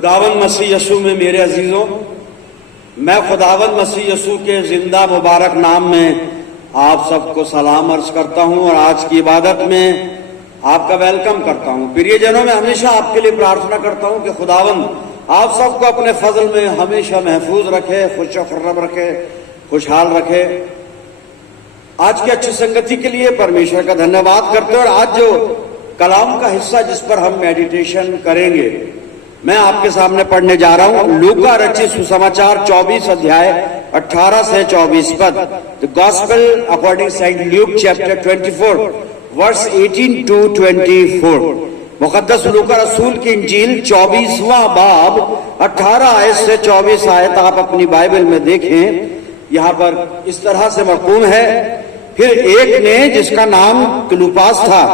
खुदावंद मसीह यसू में मेरे अजीजों, मैं खुदावंद मसीह यसू के जिंदा मुबारक नाम में आप सबको सलाम अर्ज करता हूं और आज की इबादत में आपका वेलकम करता हूं। प्रियजनों, मैं हमेशा आपके लिए प्रार्थना करता हूं कि खुदावंद आप सबको अपने फजल में हमेशा महफूज रखे, खुश खुर्रम रखे, खुशहाल रखे। आज की अच्छी संगति के लिए परमेश्वर का धन्यवाद करते हैं। और आज जो कलाम का हिस्सा जिस पर हम मेडिटेशन करेंगे, मैं आपके सामने पढ़ने जा रहा हूं लूका रचित सुसमाचार 24 अध्याय 18 से 24 पद। The gospel according saint Luke chapter 24 verse 18 to 24। मुकद्दस लूका रसूल की इंजील 24वां बाब 18 आयत से 24 आयत आप अपनी बाइबल में देखें। यहां पर इस तरह से मरकूम है, फिर एक ने जिसका नाम क्लूपास था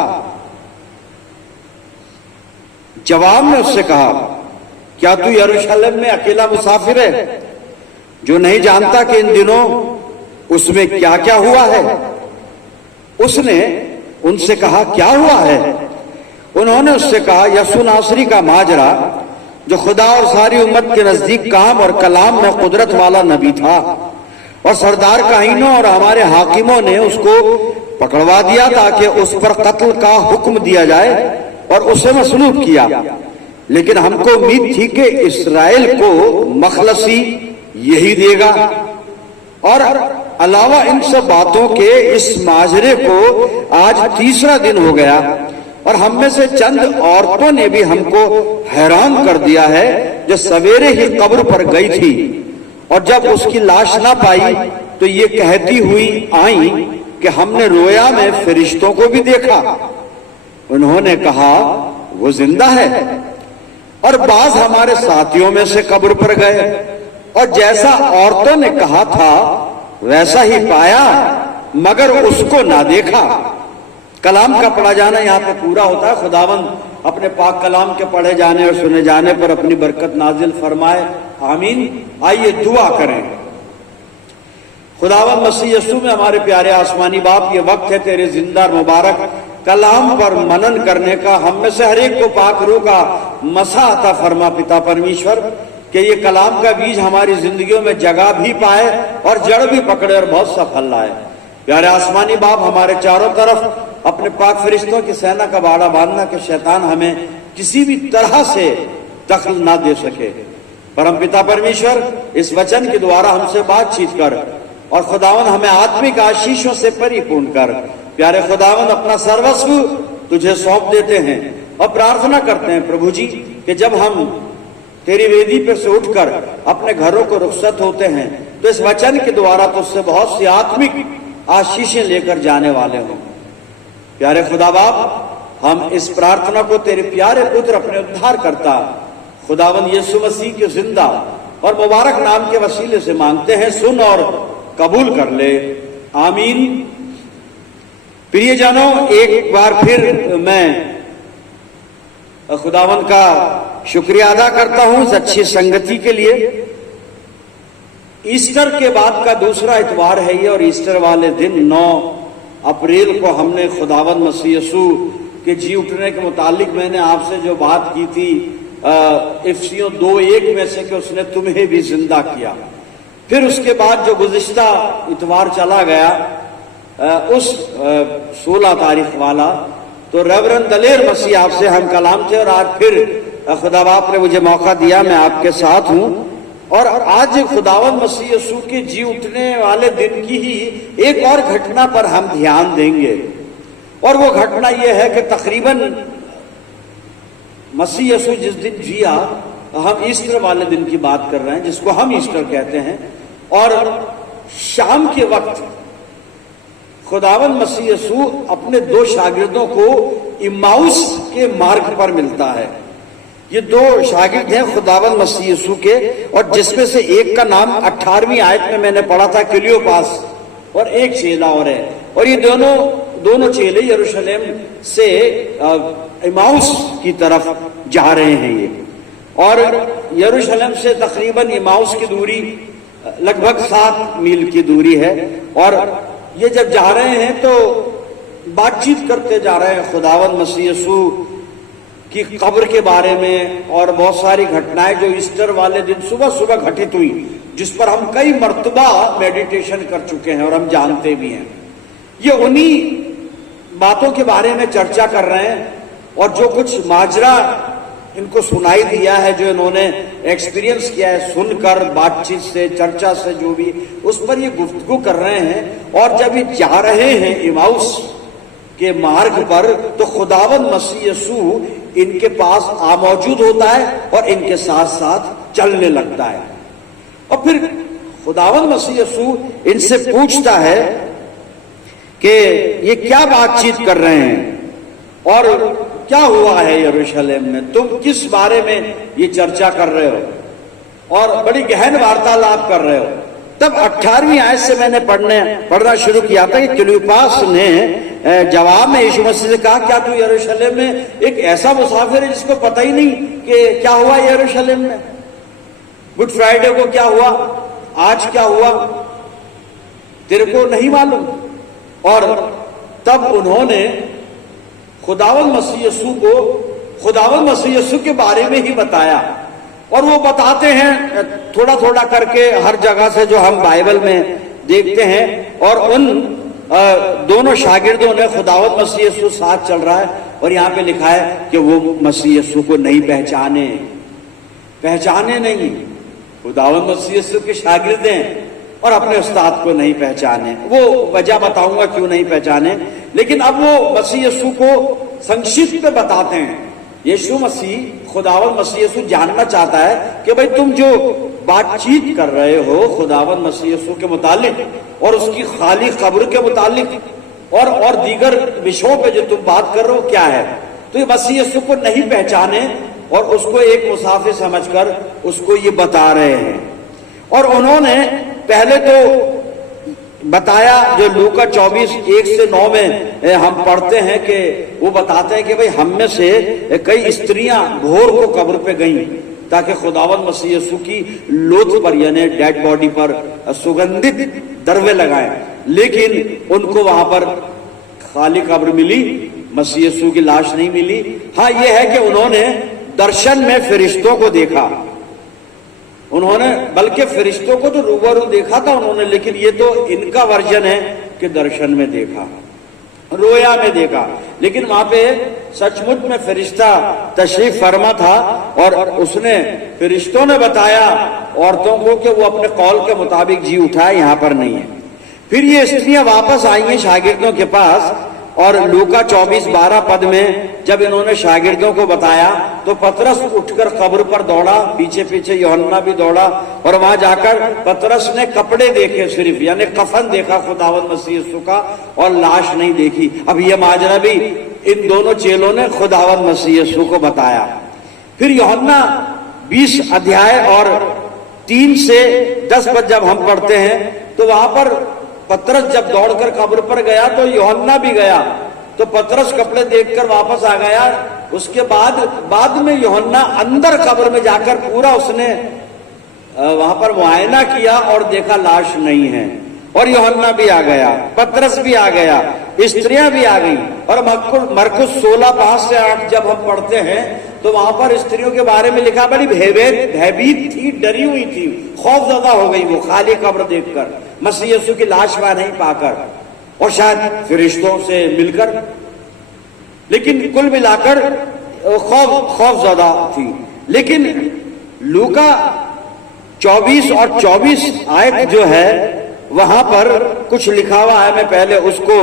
जवाब में उससे कहा, क्या तू यरूशलेम में अकेला मुसाफिर है जो नहीं जानता कि इन दिनों उसमें क्या क्या हुआ है? उसने उनसे कहा, क्या हुआ है? उन्होंने उससे कहा, यसू नासरी का माजरा जो खुदा और सारी उम्मत के नजदीक काम और कलाम में कुदरत वाला नबी था, और सरदार काहीनों और हमारे हाकिमों ने उसको पकड़वा दिया ताकि उस पर कत्ल का हुक्म दिया जाए और उसे मसलूब किया। लेकिन हमको उम्मीद थी कि इस्राएल को मखलसी यही देगा। और अलावा इन सब बातों के इस माजरे को आज तीसरा दिन हो गया और हम में से चंद औरतों ने भी हमको हैरान कर दिया है, जो सवेरे ही कब्र पर गई थी और जब उसकी लाश ना पाई तो ये कहती हुई आई कि हमने रोया में फरिश्तों को भी देखा। उन्होंने कहा, वो जिंदा है। और बाज हमारे साथियों में से कब्र पर गए और जैसा औरतों ने कहा था वैसा ही पाया, मगर उसको ना देखा। कलाम का पढ़ा जाना यहाँ पे पूरा होता है। खुदावंद अपने पाक कलाम के पढ़े जाने और सुने जाने पर अपनी बरकत नाजिल फरमाए, आमीन। आइए दुआ करें। खुदावंद मसीह यसू में हमारे प्यारे आसमानी बाप, ये वक्त है तेरे जिंदा मुबारक कलाम पर मनन करने का। हम में से हर एक को पाक रूह का मसा अता फरमा पिता परमेश्वर, कि ये कलाम का बीज हमारी जिंदगियों में जगह भी पाए और जड़ भी पकड़े और बहुत सा फल लाए। प्यारे आसमानी बाप, हमारे चारों तरफ अपने पाक फरिश्तों की सेना का बाड़ा बांधना कि शैतान हमें किसी भी तरह से दखल ना दे सके। परम पिता परमेश्वर, इस वचन के द्वारा हमसे बातचीत कर और खुदावन हमें आत्मिक आशीषों से परिपूर्ण कर। प्यारे खुदावन, अपना सर्वस्व तुझे सौंप देते हैं और प्रार्थना करते हैं प्रभु जी कि जब हम तेरी वेदी पर से उठकर अपने घरों को रुखसत होते हैं तो इस वचन के द्वारा तुझसे बहुत सी आत्मिक आशीषें लेकर जाने वाले हों। प्यारे खुदा बाप, हम इस प्रार्थना को तेरे प्यारे पुत्र अपने उद्धार करता खुदावन यीशु मसीह के जिंदा और मुबारक नाम के वसीले से मांगते हैं, सुन और कबूल कर ले, आमीन। प्रियजनों, एक बार फिर मैं खुदावन का शुक्रिया अदा करता हूं इस अच्छी संगति के लिए। ईस्टर के बाद का दूसरा इतवार है ये, और ईस्टर वाले दिन 9 अप्रैल को हमने खुदावन मसीह यसू के जी उठने के मुतालिक मैंने आपसे जो बात की थी इफिसियों 2:1 में से कि उसने तुम्हें भी जिंदा किया। फिर उसके बाद जो गुज़िश्ता इतवार चला गया उस 16 तारीख वाला, तो रेवरेंड दलेर मसीह आपसे हम कलाम थे और आज फिर खुदा बाप ने मुझे मौका दिया, मैं आपके साथ हूं। और आज खुदावंद मसीह यसू के जी उठने वाले दिन की ही एक और घटना पर हम ध्यान देंगे, और वो घटना ये है कि तकरीबन मसीह यसू जिस दिन जिया, हम ईस्टर वाले दिन की बात कर रहे हैं जिसको हम ईस्टर कहते हैं। और शाम के वक्त खुदावंद मसीह यसू अपने 2 शागिर्दों को इम्माउस के मार्ग पर मिलता है। ये 2 शागिर्द हैं खुदावंद मसीह यसू के, और जिसमें से एक का नाम 18वीं आयत में मैंने पढ़ा था क्लियोपास, और एक चेला और है। और ये दोनों चेले यरूशलेम से इम्माउस की तरफ जा रहे हैं ये, और यरूशलेम से तकरीबन इम्माउस की दूरी लगभग 7 मील की दूरी है। और ये जब जा रहे हैं तो बातचीत करते जा रहे हैं खुदावंद मसीह यसू कि कब्र के बारे में और बहुत सारी घटनाएं जो ईस्टर वाले दिन सुबह सुबह घटित हुई, जिस पर हम कई मर्तबा मेडिटेशन कर चुके हैं और हम जानते भी हैं, ये उन्हीं बातों के बारे में चर्चा कर रहे हैं। और जो कुछ माजरा इनको सुनाई दिया है, जो इन्होंने एक्सपीरियंस किया है सुनकर, बातचीत से, चर्चा से, जो भी, उस पर ये गुफ्तगू कर रहे हैं। और जब ये जा रहे हैं इमाउस के मार्ग पर, तो खुदावंद मसीह यीशु इनके पास आ मौजूद होता है और इनके साथ साथ चलने लगता है। और फिर खुदावंद मसीह यीशु इनसे पूछता है कि ये क्या बातचीत कर रहे हैं और क्या हुआ है यरूशलेम में, तुम किस बारे में ये चर्चा कर रहे हो और बड़ी गहन वार्तालाप कर रहे हो। तब 18वीं आयत से मैंने पढ़ना शुरू किया था कि क्लियोपास ने जवाब में यीशु मसीह से कहा, क्या तू यरूशलेम में एक ऐसा मुसाफिर है जिसको पता ही नहीं कि क्या हुआ यरूशलेम में, गुड फ्राइडे को क्या हुआ, आज क्या हुआ, तेरे को नहीं मालूम। और तब उन्होंने खुदावंद मसीह यीशु को खुदावंद मसीह यीशु के बारे में ही बताया। और वो बताते हैं थोड़ा थोड़ा करके हर जगह से, जो हम बाइबल में देखते हैं। और उन दोनों शागिर्दों ने, खुदावंद मसीह यीशु साथ चल रहा है और यहाँ पे लिखा है कि वो मसीह यीशु को नहीं पहचाने नहीं। खुदावंद मसीह यीशु के शागिर्द हैं और अपने उस्ताद को नहीं पहचाने। वो वजह बताऊंगा क्यों नहीं पहचाने, लेकिन अब वो मसीह यीशु को संक्षिप्त में बताते हैं। यीशु मसीह, खुदावंद मसीह यीशु जानना चाहता है कि भाई तुम जो बातचीत कर रहे हो खुदावंद मसीह यीशु के मुतालिक और उसकी खाली कब्र के मुतालिक और दीगर विषयों पे जो तुम बात कर रहे हो क्या है। तो ये मसीह यीशु को नहीं पहचाने और उसको एक मुसाफिर समझकर उसको ये बता रहे हैं। और उन्होंने पहले तो बताया, जो लूका 24:1-9 में हम पढ़ते हैं कि वो बताते हैं कि भाई हम में से कई स्त्रियां भोर को कब्र पे गईं ताकि खुदावंद मसीह यीशु की लोथ पर, यानी डेड बॉडी पर सुगंधित दरवे लगाएं, लेकिन उनको वहां पर खाली कब्र मिली, मसीह यीशु की लाश नहीं मिली। हाँ, ये है कि उन्होंने दर्शन में फरिश्तों को देखा, उन्होंने बल्कि फरिश्तों को तो रूबरू देखा था उन्होंने, लेकिन ये तो इनका वर्जन है कि दर्शन में देखा, रोया में देखा। लेकिन वहां पे सचमुच में फरिश्ता तशरीफ फरमा था और उसने, फरिश्तों ने बताया औरतों को कि वो अपने कौल के मुताबिक जी उठाए, यहां पर नहीं है। फिर ये स्त्रियां वापस आई हैं शागिर्दों के पास, और लूका 24:12 पद में जब इन्होंने शागिर्दों को बताया तो पतरस उठकर कब्र पर दौड़ा, पीछे पीछे यूहन्ना भी दौड़ा। और वहां जाकर पतरस ने कपड़े देखे सिर्फ, यानी कफन देखा खुदावंद मसीह यीशु का, और लाश नहीं देखी। अब यह माजरा भी इन दोनों चेलों ने खुदावंद मसीह यीशु को बताया। फिर यूहन्ना 20 अध्याय और 3 से 10 पद जब हम पढ़ते हैं तो वहां पर पतरस जब दौड़कर कब्र पर गया तो यूहन्ना भी गया, तो पतरस कपड़े देखकर वापस आ गया। उसके बाद में यूहन्ना अंदर कब्र में जाकर पूरा उसने वहां पर मुआयना किया और देखा लाश नहीं है, और यूहन्ना भी आ गया, पतरस भी आ गया, स्त्रियां भी आ गई। और मरकुस 16:5-8 जब हम पढ़ते हैं तो वहां पर स्त्रियों के बारे में लिखा, बड़ी भयभीत थी, डरी हुई थी, खौफजदा हो गई वो खाली कब्र देखकर, मसीह यीशु की लाश वहां नहीं पाकर, और शायद फरिश्तों से मिलकर, लेकिन कुल मिलाकर खौफजदा थी। लेकिन लूका 24 और 24 आयत जो है वहां पर कुछ लिखा हुआ है, मैं पहले उसको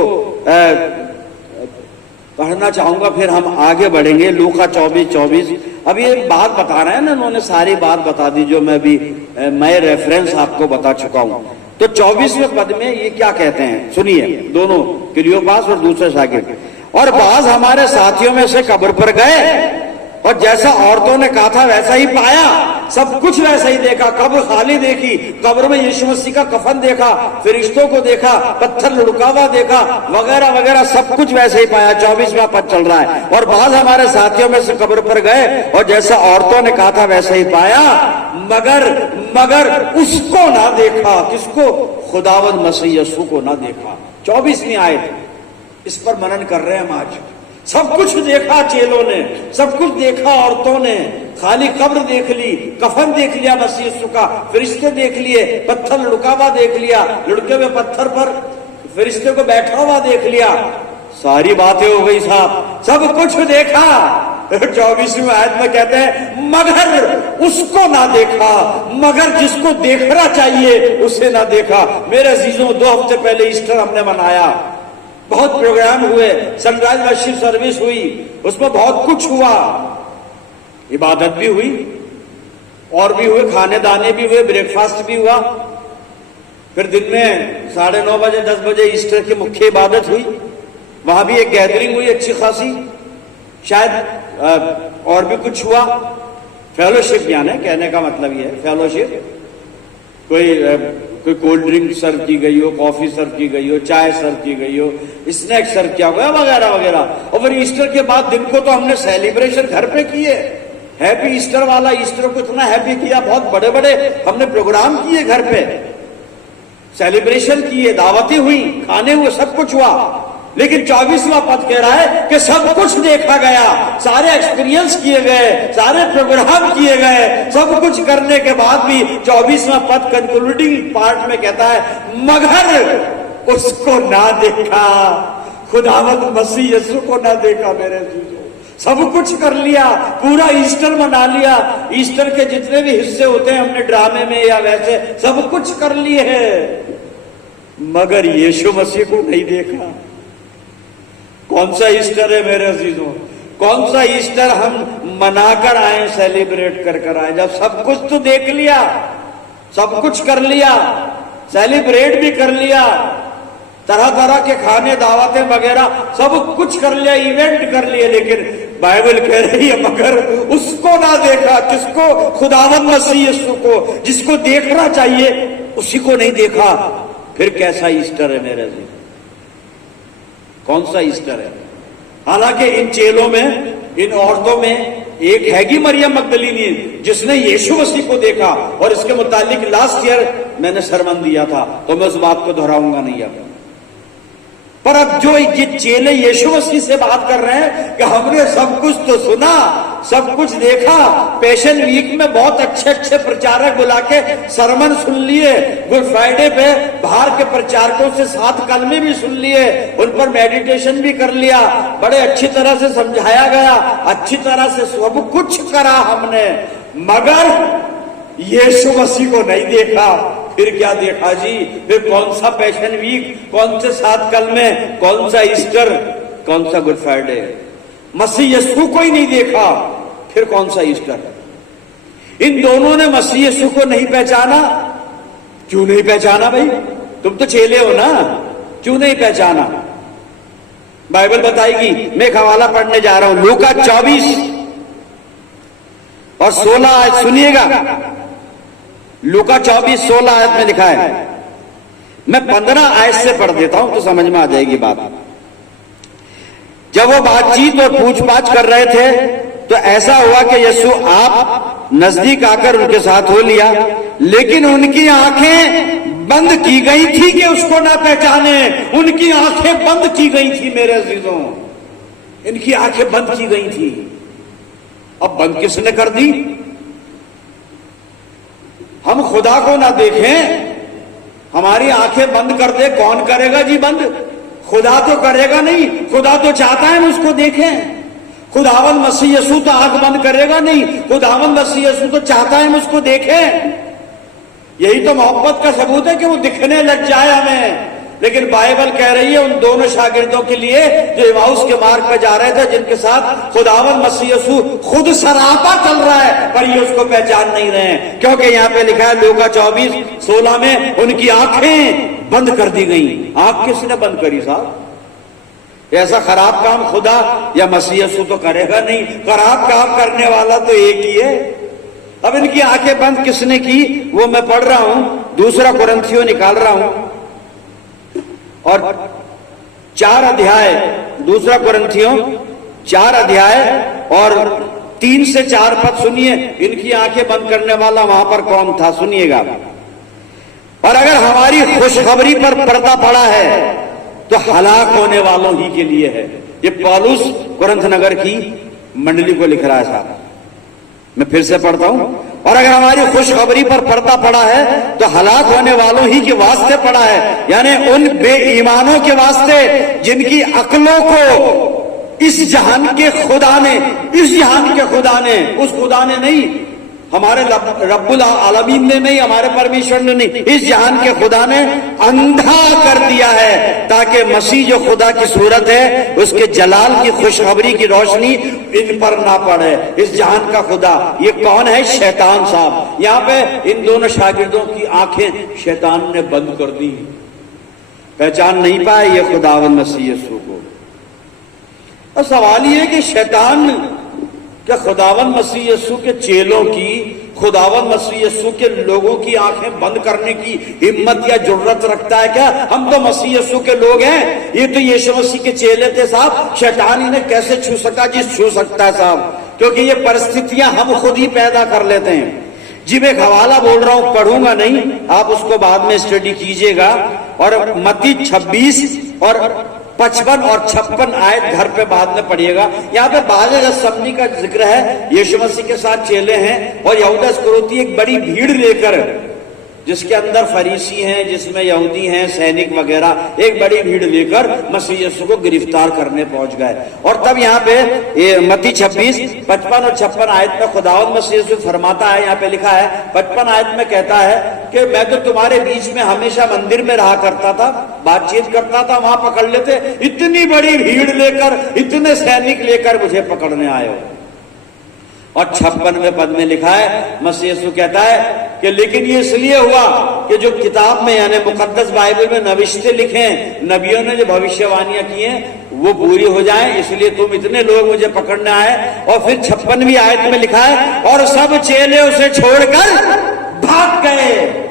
पढ़ना चाहूंगा, फिर हम आगे बढ़ेंगे। लूका 24:24। अब ये बात बता रहे हैं ना, उन्होंने सारी बात बता दी जो मैं रेफरेंस आपको बता चुका हूं। तो 24वें पद में ये क्या कहते हैं, सुनिए, दोनों क्लियोपास और दूसरे शागिर्द। और बाज हमारे साथियों में से कब्र पर गए और जैसा औरतों ने कहा था वैसा ही पाया, सब कुछ वैसा ही देखा। कब्र खाली देखी, कब्र में यीशु मसीह का कफन देखा, फरिश्तों को देखा, पत्थर लुढ़का हुआ देखा, वगैरह वगैरह, सब कुछ वैसे ही पाया। 24वां पद चल रहा है। और बाज हमारे साथियों में से कब्र पर गए और जैसा औरतों ने कहा था वैसा ही पाया, मगर उसको ना देखा। किसको? खुदावंद मसीह यीशु को ना देखा। 24वीं आयत, इस पर मनन कर रहे हैं हम आज। सब कुछ देखा चेलों ने, सब कुछ देखा औरतों ने, खाली कब्र देख ली, कफन देख लिया मसीह यीशु का, फरिश्ते देख लिए, पत्थर लुढ़का हुआ देख लिया, लुढ़के हुए पत्थर पर फरिश्ते को बैठा हुआ देख लिया, सारी बातें हो गई साहब, सब कुछ देखा। 24वीं आयत में कहते हैं मगर उसको ना देखा, मगर जिसको देखना चाहिए उसे ना देखा। मेरे अजीजों, 2 हफ्ते पहले ईस्टर हमने मनाया, बहुत प्रोग्राम हुए, सनराइज वर्शिप सर्विस हुई, उसमें बहुत कुछ हुआ, इबादत भी हुई और भी हुए, खाने दाने भी हुए, ब्रेकफास्ट भी हुआ। फिर दिन में 9:30 बजे 10 बजे ईस्टर की मुख्य इबादत हुई, वहां भी एक गैदरिंग हुई अच्छी खासी, शायद और भी कुछ हुआ। फेलोशिप यानी कहने का मतलब ये है फेलोशिप, कोई कोल्ड ड्रिंक सर्व की गई हो, कॉफी सर्व की गई हो, चाय सर्व की गई हो, स्नैक्स सर्व किया गया वगैरह वगैरह। और फिर ईस्टर के बाद दिन को तो हमने सेलिब्रेशन घर पे किए, हैप्पी ईस्टर वाला, ईस्टर को इतना हैप्पी किया, बहुत बड़े बड़े हमने प्रोग्राम किए, घर पे सेलिब्रेशन किए, दावतें हुई, खाने हुए, सब कुछ हुआ। लेकिन 24वां पद कह रहा है कि सब कुछ देखा गया, सारे एक्सपीरियंस किए गए, सारे प्रोग्राम किए गए, सब कुछ करने के बाद भी 24वां पद कंक्लूडिंग पार्ट में कहता है मगर उसको ना देखा, खुदावंद मसीह यीशु को ना देखा। मेरे जीजो, सब कुछ कर लिया, पूरा ईस्टर मना लिया, ईस्टर के जितने भी हिस्से होते हैं हमने ड्रामे में या वैसे सब कुछ कर लिए हैं, मगर यीशु मसीह को नहीं देखा। कौन सा ईस्टर है मेरे अजीजों, कौन सा ईस्टर हम मनाकर आए, सेलिब्रेट कर आए, जब सब कुछ तो देख लिया, सब कुछ कर लिया, सेलिब्रेट भी कर लिया, तरह तरह के खाने दावतें वगैरह सब कुछ कर लिया, इवेंट कर लिए, लेकिन बाइबल कह रही है मगर उसको ना देखा। किसको? खुदावंद मसीह यीशु को, जिसको देखना चाहिए उसी को नहीं देखा। फिर कैसा ईस्टर है मेरे जी, कौन सा ईस्टर है? हालांकि इन चेलों में, इन औरतों में एक हैगी मरियम मगदलीनी जिसने यीशु मसीह को देखा, और इसके मुतालिक लास्ट ईयर मैंने सरमन दिया था, तो मैं उस बात को दोहराऊंगा नहीं अब। पर अब जो ये चेले यीशु मसीह से बात कर रहे हैं कि हमने सब कुछ तो सुना, सब कुछ देखा, पैशन वीक में बहुत अच्छे अच्छे प्रचारक बुला के सरमन सुन लिए, गुड फ्राइडे पे बाहर के प्रचारकों से 7 कलमे भी सुन लिए, उन पर मेडिटेशन भी कर लिया, बड़े अच्छी तरह से समझाया गया, अच्छी तरह से सब कुछ करा हमने, मगर यीशु मसीह को नहीं देखा। फिर क्या देखा जी? फिर कौन सा पैशन वीक, कौन से 7 कलमे, कौन सा ईस्टर, कौन सा गुड फ्राइडे? मसीह यीशु को ही नहीं देखा, फिर कौन सा ईस्टर? इन दोनों ने मसीह यीशु को नहीं पहचाना। क्यों नहीं पहचाना भाई? तुम तो चेले हो ना, क्यों नहीं पहचाना? बाइबल बताएगी। मैं एक हवाला पढ़ने जा रहा हूं, लूका 24 और 16 आयत सुनिएगा। लूका 24-16 आयत में लिखा है, मैं 15 आयत से पढ़ देता हूं तो समझ में आ जाएगी बात। जब वो बातचीत और पूछताछ कर रहे थे तो ऐसा हुआ कि यीशु आप नजदीक आकर उनके साथ हो लिया, लेकिन उनकी आंखें बंद की गई थी कि उसको ना पहचाने। उनकी आंखें बंद की गई थी मेरे अजीजों, इनकी आंखें बंद की गई थी। अब बंद किसने कर दी? हम खुदा को ना देखें, हमारी आंखें बंद कर दे, कौन करेगा जी बंद? खुदा तो करेगा नहीं, खुदा तो चाहता है हम उसको देखें। खुदावंद मसीह यीशु तो आंख बंद करेगा नहीं, खुदावंद मसीह यीशु तो चाहता है हम उसको देखें। यही तो मोहब्बत का सबूत है कि वो दिखने लग जाए हमें। लेकिन बाइबल कह रही है उन दोनों शागिर्दों के लिए जो इमाउस के मार्ग पर जा रहे थे, जिनके साथ खुदावंद मसीह यीशु खुद सरापा चल रहा है, पर ये उसको पहचान नहीं रहे हैं, क्योंकि यहाँ पे लिखा है लूका 24-16 में उनकी आंखें बंद कर दी गई। आंख किसने बंद करी साहब? ऐसा खराब काम खुदा या मसीह यीशु तो करेगा नहीं, खराब काम करने वाला तो एक ही है। अब इनकी आंखें बंद किसने की? वो मैं पढ़ रहा हूं, 2 कुरिन्थियों निकाल रहा हूं और 4 अध्याय, 2 कुरिन्थियों 4 अध्याय और 3 से 4 पद सुनिए। इनकी आंखें बंद करने वाला वहां पर कौन था? सुनिएगा। और अगर हमारी खुशखबरी पर पर्दा पड़ा है तो हलाक होने वालों ही के लिए है। ये पौलुस कुरिन्थ नगर की मंडली को लिख रहा है साहब। मैं फिर से पढ़ता हूं, और अगर हमारी खुशखबरी पर पर्दा पड़ा है तो हलाक होने वालों ही के वास्ते पड़ा है, यानी उन बेईमानों के वास्ते जिनकी अक्लों को इस जहान के खुदा ने, इस जहान के खुदा ने, उस खुदा ने नहीं, हमारे रब्बुल आलमीन ने नहीं, हमारे परमेश्वर ने नहीं, इस जहान के खुदा ने अंधा कर दिया है, ताकि मसीह जो खुदा की सूरत है उसके जलाल की खुशखबरी की रोशनी इन पर ना पड़े। इस जहान का खुदा ये कौन है? शैतान साहब। यहाँ पे इन दोनों शागिर्दों की आंखें शैतान ने बंद कर दी, पहचान नहीं पाए ये खुदावंद मसीह यीशु को। और सवाल ये कि शैतान क्या खुदावंद मसीह यीशु के चेलों की, खुदावंद मसीह यीशु के लोगों की आंखें बंद करने की हिम्मत या जुर्रत रखता है क्या? हम तो मसीह यीशु के लोग हैं, ये तो यीशु मसीह के चेले थे साहब, शैतान इन्हें कैसे छू सका? जी छू सकता है साहब, क्योंकि ये परिस्थितियां हम खुद ही पैदा कर लेते हैं। जी मैं एक हवाला बोल रहा हूं, पढ़ूंगा नहीं, आप उसको बाद में स्टडी कीजिएगा। और मत्ती 26 और 55 और 56 आयत घर पे बाद में पढ़िएगा। यहाँ पे बाले रसमनी का जिक्र है, यीशु मसीह के साथ चेले हैं और यहूदा इस्करियोती एक बड़ी भीड़ लेकर, जिसके अंदर फरीसी हैं, जिसमें यहूदी हैं, सैनिक वगैरह, एक बड़ी भीड़ लेकर मसीह यीशु को गिरफ्तार करने पहुंच गए। और तब यहाँ पे ये मत्ती 26, 55 और 56 आयत में खुदावंद मसीह यीशु फरमाता है, यहाँ पे लिखा है 55 आयत में कहता है कि मैं तो तुम्हारे बीच में हमेशा मंदिर में रहा करता था, बातचीत करता था, वहां पकड़ लेते, इतनी बड़ी भीड़ लेकर, इतने सैनिक लेकर मुझे पकड़ने आए हो। और 56वें पद में लिखा है, मसीह यीशु कहता है कि लेकिन ये इसलिए हुआ कि जो किताब में यानी मुकद्दस बाइबल में नविश्ते लिखे हैं, नबियों ने जो भविष्यवाणियां की हैं वो पूरी हो जाए, इसलिए तुम इतने लोग मुझे पकड़ने आए। और फिर 56वीं आयत में लिखा है, और सब चेले उसे छोड़कर भाग गए।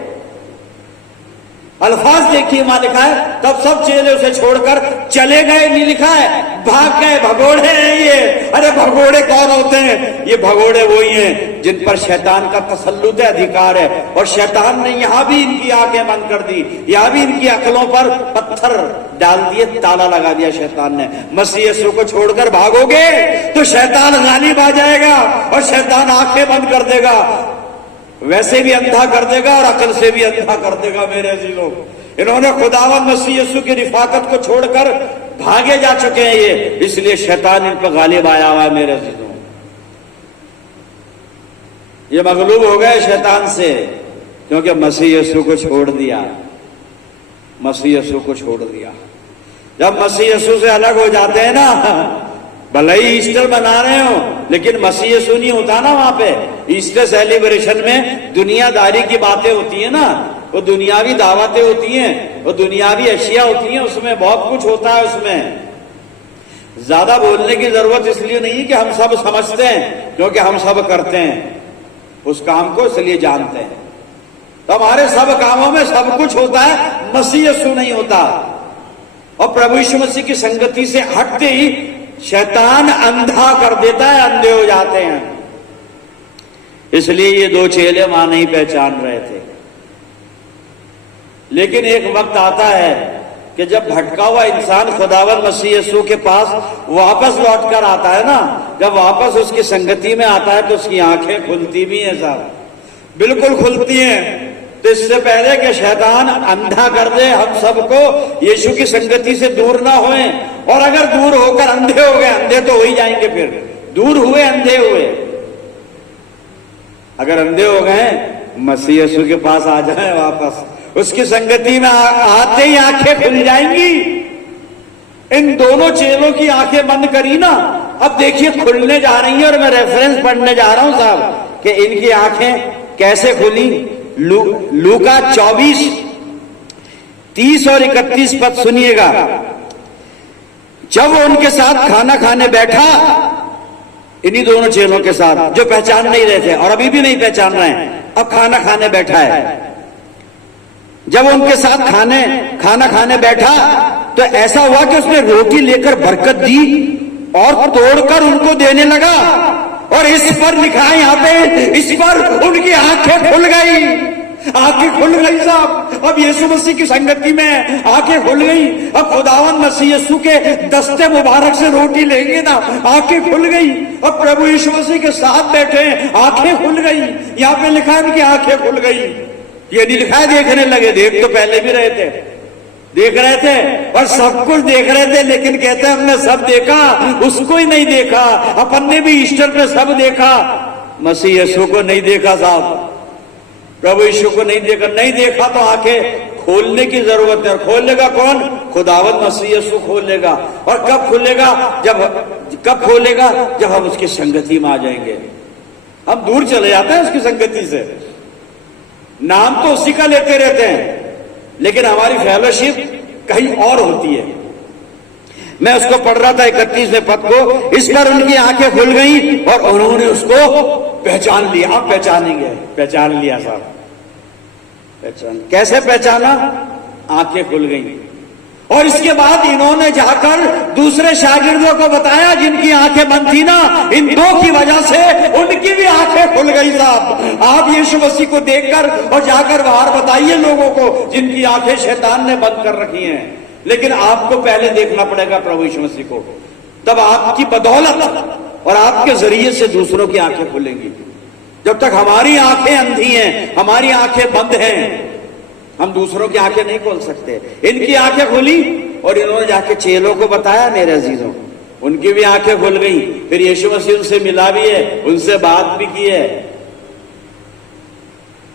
अल्फाज देखिए, वहां लिखा है तब सब चेले उसे छोड़कर चले गए, नहीं लिखा है भाग गए। भगोड़े हैं ये। अरे भगोड़े कौन होते हैं? ये भगोड़े वही हैं जिन पर शैतान का तसल्लुत है, अधिकार है। और शैतान ने यहां भी इनकी आंखें बंद कर दी, यहां भी इनकी अकलों पर पत्थर डाल दिए, ताला लगा दिया शैतान ने। मसीह यीशु को छोड़कर भागोगे तो शैतान गालिब आ जाएगा और शैतान आंखें बंद कर देगा, वैसे भी अंधा कर देगा और अकल से भी अंधा कर देगा। मेरे अजीजों, इन्होंने खुदावंद मसीह यीशु की रिफाकत को छोड़कर भागे जा चुके हैं ये, इसलिए शैतान इन पर गालिब आया हुआ है। मेरे अजीजों, ये मगलूब हो गए शैतान से, क्योंकि मसीह यीशु को छोड़ दिया। मसीह यीशु को छोड़ दिया। जब मसीह यीशु से अलग हो जाते हैं ना, भले ही ईस्टर मना रहे हो, लेकिन मसीह यीशु नहीं होता ना वहां पे। ईस्टर सेलिब्रेशन में दुनियादारी की बातें होती है ना, वो दुनियावी दावतें होती हैं, वो दुनियावी अशिया होती हैं, उसमें बहुत कुछ होता है। उसमें ज्यादा बोलने की जरूरत इसलिए नहीं कि हम सब समझते हैं, क्योंकि हम सब करते हैं उस काम को, इसलिए जानते हैं। तो हमारे सब कामों में सब कुछ होता है, मसीह यीशु नहीं होता। और प्रभु यीशु मसीह की संगति से हटते ही शैतान अंधा कर देता है, अंधे हो जाते हैं। इसलिए ये दो चेले वहां नहीं पहचान रहे थे। लेकिन एक वक्त आता है कि जब भटका हुआ इंसान खुदावंद मसीह यीशु के पास वापस लौट कर आता है ना, जब वापस उसकी संगति में आता है तो उसकी आंखें खुलती भी हैं साहब, बिल्कुल खुलती हैं। तो इससे पहले कि शैतान अंधा कर दे हम सबको, यीशु की संगति से दूर ना होएं। और अगर दूर होकर अंधे हो गए, अंधे तो हो ही जाएंगे, फिर दूर हुए अंधे हुए। अगर अंधे हो गए, मसीह यीशु के पास आ जाए वापस, उसकी संगति में आते ही आंखें खुल जाएंगी। इन दोनों चेलों की आंखें बंद करी ना, अब देखिए खुलने जा रही है। और मैं रेफरेंस पढ़ने जा रहा हूं साहब कि इनकी आंखें कैसे खुली। लूका 24, 30 और 31 पद सुनिएगा। जब वो उनके साथ खाना खाने बैठा, इन्हीं दोनों चेलों के साथ जो पहचान नहीं रहे थे और अभी भी नहीं पहचान रहे हैं, अब खाना खाने बैठा है। जब उनके साथ खाना खाने बैठा तो ऐसा हुआ कि उसने रोटी लेकर बरकत दी और तोड़कर उनको देने लगा। और इस पर लिखा है यहाँ पे, इस पर उनकी आंखें खुल गई। आंखें खुल गई साहब। अब यीशु मसीह की संगति में आंखें खुल गई। अब खुदावन मसीह यीशु के दस्ते मुबारक से रोटी लेंगे ना, आंखें खुल गई। अब प्रभु यीशु मसीह के साथ बैठे, आंखें खुल गई। यहाँ पे लिखा है कि आंखें खुल गई, ये नहीं लिखा है देखने लगे। देख तो पहले भी रहे थे, देख रहे थे और सब कुछ देख रहे थे, लेकिन कहते हैं हमने सब देखा, उसको ही नहीं देखा। अपन ने भी ईस्टर पे सब देखा, मसीह यीशु को नहीं देखा साहब। प्रभु यीशु को नहीं देखा, नहीं देखा तो आंखें खोलने की जरूरत है। खोलेगा कौन? खुदावंद मसीह यीशु खोलेगा। और कब खोलेगा? कब खोलेगा? जब हम उसकी संगति में आ जाएंगे। हम दूर चले जाते हैं उसकी संगति से, नाम तो उसी का लेते रहते हैं, लेकिन हमारी फेलोशिप कहीं और होती है। मैं उसको पढ़ रहा था 31वें पद को, इस पर उनकी आंखें खुल गई और उन्होंने उसको पहचान लिया। आप पहचानेंगे, पहचान लिया साहब। पहचान कैसे पहचाना? आंखें खुल गई। और इसके बाद इन्होंने जाकर दूसरे शागिर्दों को बताया जिनकी आंखें बंद थी ना, इन दो की वजह से उनकी भी आंखें खुल गई साहब। आप यीशु मसीह को देखकर और जाकर बाहर बताइए लोगों को जिनकी आंखें शैतान ने बंद कर रखी हैं। लेकिन आपको पहले देखना पड़ेगा प्रभु यीशु मसीह को, तब आपकी बदौलत और आपके जरिए से दूसरों की आंखें खुलेंगी। जब तक हमारी आंखें अंधी हैं, हमारी आंखें बंद हैं, हम दूसरों की आंखें नहीं खोल सकते। इनकी आंखें खुली और इन्होंने जाके चेलों को बताया मेरे अजीजों, उनकी भी आंखें खुल गई। फिर यीशु मसीह उनसे मिला भी है, उनसे बात भी की है।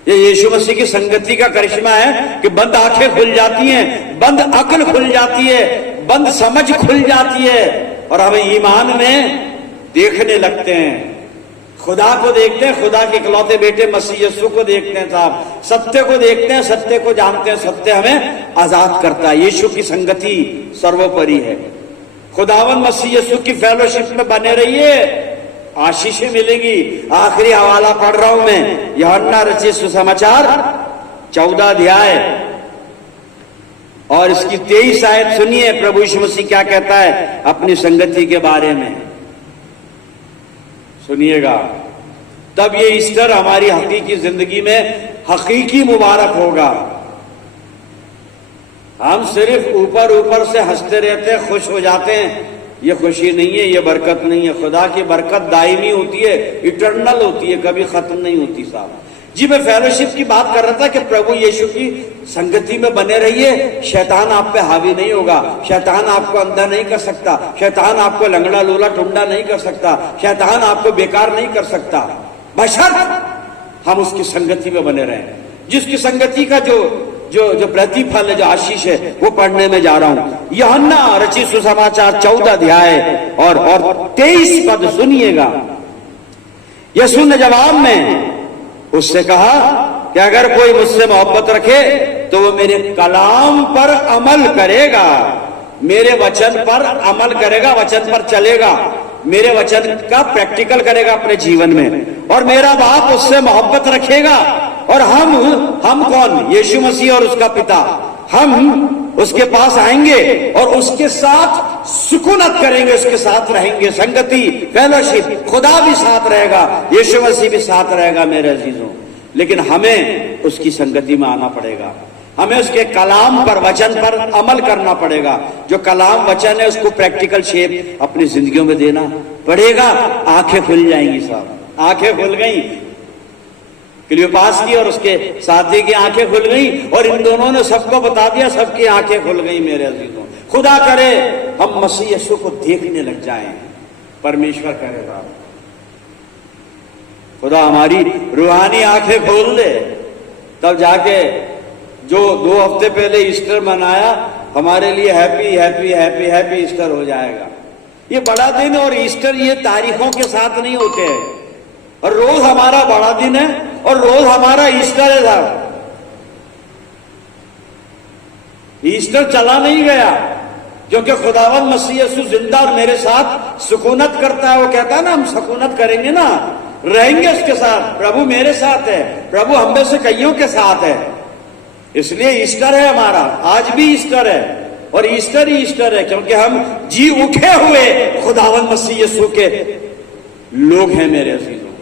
ये यीशु मसीह की संगति का करिश्मा है कि बंद आंखें खुल जाती हैं, बंद अक्ल खुल जाती है, बंद समझ खुल जाती है और हम ईमान में देखने लगते हैं, खुदा को देखते हैं, खुदा के इकलौते बेटे मसीह यीशु को देखते हैं साहब, सत्य को देखते हैं, सत्य को जानते हैं। सत्य हमें आजाद करता है। यीशु की संगति सर्वोपरि है। खुदावन मसीह यीशु की फेलोशिप में बने रहिए, आशीषें मिलेंगी। आखिरी हवाला पढ़ रहा हूं मैं, यूहन्ना रचित सुसमाचार 14 अध्याय और इसकी 23 आयत सुनिए। प्रभु यीशु मसीह क्या कहता है अपनी संगति के बारे में, सुनिएगा। तब ये ईस्टर हमारी हकीकी जिंदगी में हकीकी मुबारक होगा। हम सिर्फ ऊपर ऊपर से हंसते रहते हैं, खुश हो जाते हैं, ये खुशी नहीं है, ये बरकत नहीं है। खुदा की बरकत दायमी होती है, इटर्नल होती है, कभी खत्म नहीं होती साहब जी। मैं फेलोशिप की बात कर रहा था कि प्रभु यीशु की संगति में बने रहिए। शैतान आप पे हावी नहीं होगा, शैतान आपको अंधा नहीं कर सकता, शैतान आपको लंगड़ा लूला टुंडा नहीं कर सकता, शैतान आपको बेकार नहीं कर सकता, बशर्ते हम उसकी संगति में बने रहें। जिसकी संगति का जो प्रतिफल है, जो आशीष है, वो पढ़ने में जा रहा हूं। यूहन्ना रचित सुसमाचार 14 अध्याय और 23 पद सुनिएगा। यीशु ने जवाब में उससे कहा कि अगर कोई मुझसे मोहब्बत रखे तो वो मेरे कलाम पर अमल करेगा, मेरे वचन पर अमल करेगा, वचन पर चलेगा, मेरे वचन का प्रैक्टिकल करेगा अपने जीवन में। और मेरा बाप उससे मोहब्बत रखेगा और हम कौन? यीशु मसीह और उसका पिता, हम उसके पास आएंगे और उसके साथ सुकूनत करेंगे, उसके साथ रहेंगे। संगति, फेलोशिप, खुदा भी साथ रहेगा, यीशु मसीह भी साथ रहेगा मेरे अजीजों। लेकिन हमें उसकी संगति में आना पड़ेगा, हमें उसके कलाम पर, वचन पर अमल करना पड़ेगा। जो कलाम वचन है उसको प्रैक्टिकल शेप अपनी जिंदगियों में देना पड़ेगा। आंखें खुल जाएंगी साहब। आंखें खुल गई, क्लियोपास की और उसके साथी की आंखें खुल गई और इन दोनों ने सबको बता दिया, सबकी आंखें खुल गई मेरे अजीजों। खुदा करे हम मसीह यीशु को देखने लग जाएं, परमेश्वर करेगा। खुदा हमारी रूहानी आंखें खोल दे, तब जाके जो 2 हफ्ते पहले ईस्टर मनाया हमारे लिए happy happy happy happy Easter हो जाएगा। ये बड़ा दिन और ईस्टर ये तारीखों के साथ नहीं होते हैं, और रोज हमारा बड़ा दिन है और रोज हमारा ईस्टर है साहब। ईस्टर चला नहीं गया क्योंकि खुदावंद मसीह यीशु जिंदा और मेरे साथ सुकूनत करता है। वो कहता है ना, हम सुकूनत करेंगे ना, रहेंगे उसके साथ। प्रभु मेरे साथ है, प्रभु हम में से कईयों के साथ है, इसलिए ईस्टर है हमारा। आज भी ईस्टर है और ईस्टर ही ईस्टर है क्योंकि हम जी उठे हुए खुदावंद मसीह यीशु के लोग हैं मेरे अजीजों।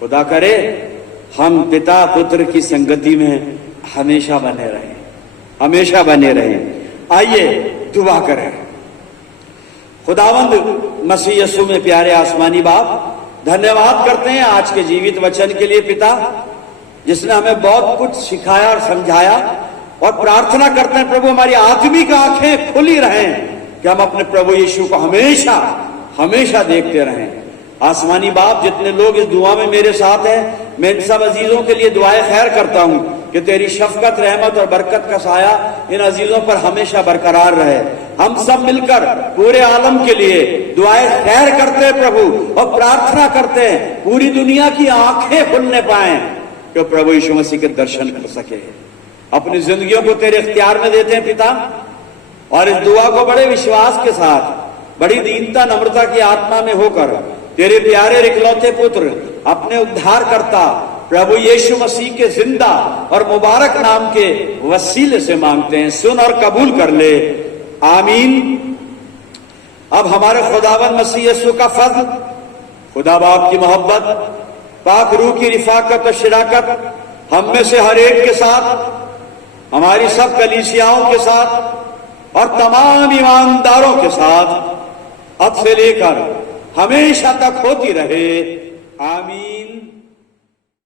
खुदा करे हम पिता पुत्र की संगति में हमेशा बने रहें, हमेशा बने रहें। आइए दुआ करें। खुदावंद मसीह यीशु में प्यारे आसमानी बाप, धन्यवाद करते हैं आज के जीवित वचन के लिए पिता, जिसने हमें बहुत कुछ सिखाया और समझाया। और प्रार्थना करते हैं प्रभु हमारी आत्मिक आंखें खुली रहें कि हम अपने प्रभु यीशु को हमेशा हमेशा देखते रहें। आसमानी बाप, जितने लोग इस दुआ में मेरे साथ हैं, मैं इन सब अजीजों के लिए दुआएं खैर करता हूं कि तेरी शफकत, रहमत और बरकत का साया इन अजीजों पर हमेशा बरकरार रहे। हम सब मिलकर पूरे आलम के लिए दुआएं खैर करते हैं प्रभु, और प्रार्थना करते हैं पूरी दुनिया की आंखें खुलने पाए कि प्रभु यीशु मसीह के दर्शन कर सके। अपनी जिंदगियों को तेरे इख्तियार में देते हैं पिता, और इस दुआ को बड़े विश्वास के साथ, बड़ी दीनता नम्रता की आत्मा में होकर तेरे प्यारे इकलौते पुत्र, अपने उद्धारकर्ता प्रभु यीशु मसीह के जिंदा और मुबारक नाम के वसीले से मांगते हैं। सुन और कबूल कर ले, आमीन। अब हमारे खुदावन मसीह यीशु का फज़्ल, खुदा बाप की मोहब्बत, पाक रूह की रिफाकत और शिराकत हम में से हर एक के साथ, हमारी सब कलीसियाओं के साथ और तमाम ईमानदारों के साथ अब से लेकर हमेशा तक होती रहे, आमीन।